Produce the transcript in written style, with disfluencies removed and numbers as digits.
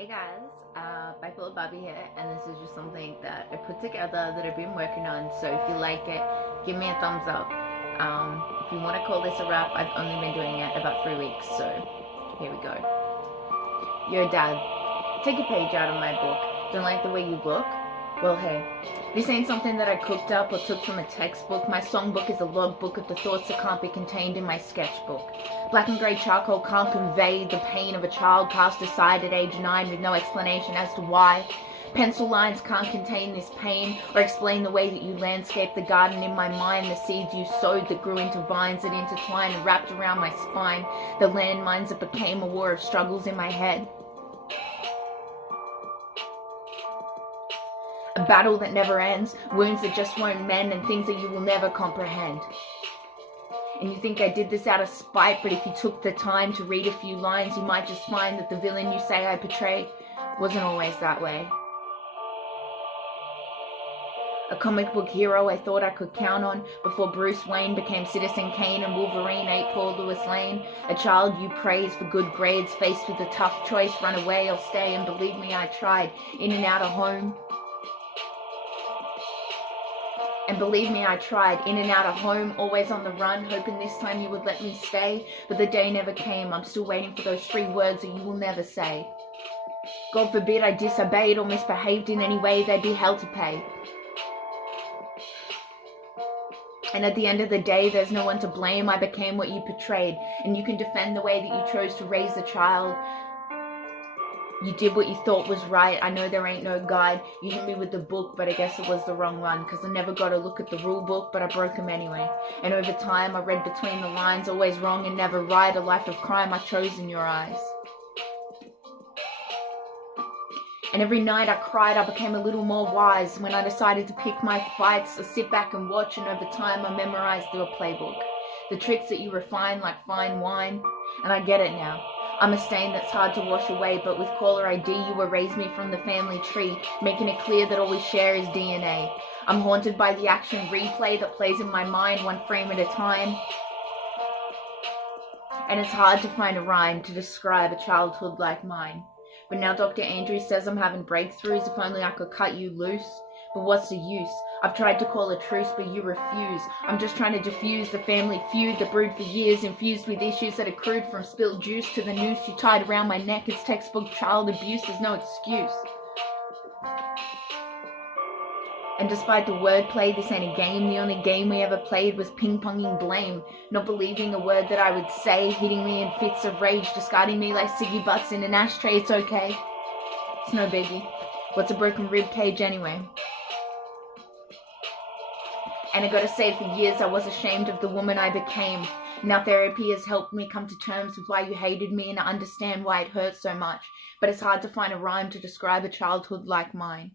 Hey guys, Bipolar Barbie here, and this is just something that I put together that I've been working on. So if you like it, give me a thumbs up. If you want to call this a wrap, I've only been doing it about 3 weeks, so here we go. You're a dad. Take a page out of my book. Don't like the way you look? Well, hey, this ain't something that I cooked up or took from a textbook. My songbook is a logbook of the thoughts that can't be contained in my sketchbook. Black and grey charcoal can't convey the pain of a child cast aside at age 9 with no explanation as to why. Pencil lines can't contain this pain or explain the way that you landscaped the garden in my mind, the seeds you sowed that grew into vines that intertwined and wrapped around my spine, the landmines that became a war of struggles in my head. A battle that never ends, wounds that just won't mend, and things that you will never comprehend. And you think I did this out of spite, but if you took the time to read a few lines, you might just find that the villain you say I portray wasn't always that way. A comic book hero I thought I could count on before Bruce Wayne became Citizen Kane and Wolverine ate Paul Lewis Lane. A child you praise for good grades, faced with a tough choice, run away or stay, and believe me, I tried, in and out of home. And believe me, I tried, in and out of home, always on the run, hoping this time you would let me stay. But the day never came. I'm still waiting for those 3 words that you will never say. God forbid I disobeyed or misbehaved in any way, they'd be hell to pay. And at the end of the day, there's no one to blame. I became what you portrayed. And you can defend the way that you chose to raise the child. You did what you thought was right. I know there ain't no guide. You hit me with the book, but I guess it was the wrong one, because I never got a look at the rule book, but I broke them anyway. And over time, I read between the lines, always wrong and never right. A life of crime I chose in your eyes. And every night I cried, I became a little more wise. When I decided to pick my fights, I sit back and watch, and over time I memorized your playbook. The tricks that you refine like fine wine, and I get it now. I'm a stain that's hard to wash away, but with caller ID you erased me from the family tree, making it clear that all we share is DNA. I'm haunted by the action replay that plays in my mind, one frame at a time. And it's hard to find a rhyme to describe a childhood like mine. But now Dr. Andrews says I'm having breakthroughs, if only I could cut you loose. But what's the use? I've tried to call a truce, but you refuse. I'm just trying to diffuse the family feud that brewed for years, infused with issues that accrued from spilled juice to the noose you tied around my neck. It's textbook child abuse, there's no excuse. And despite the wordplay, this ain't a game. The only game we ever played was ping-ponging blame. Not believing a word that I would say, hitting me in fits of rage, discarding me like ciggy butts in an ashtray. It's okay. It's no biggie. What's a broken rib cage anyway? And I gotta say, for years I was ashamed of the woman I became. Now therapy has helped me come to terms with why you hated me, and I understand why it hurts so much. But it's hard to find a rhyme to describe a childhood like mine.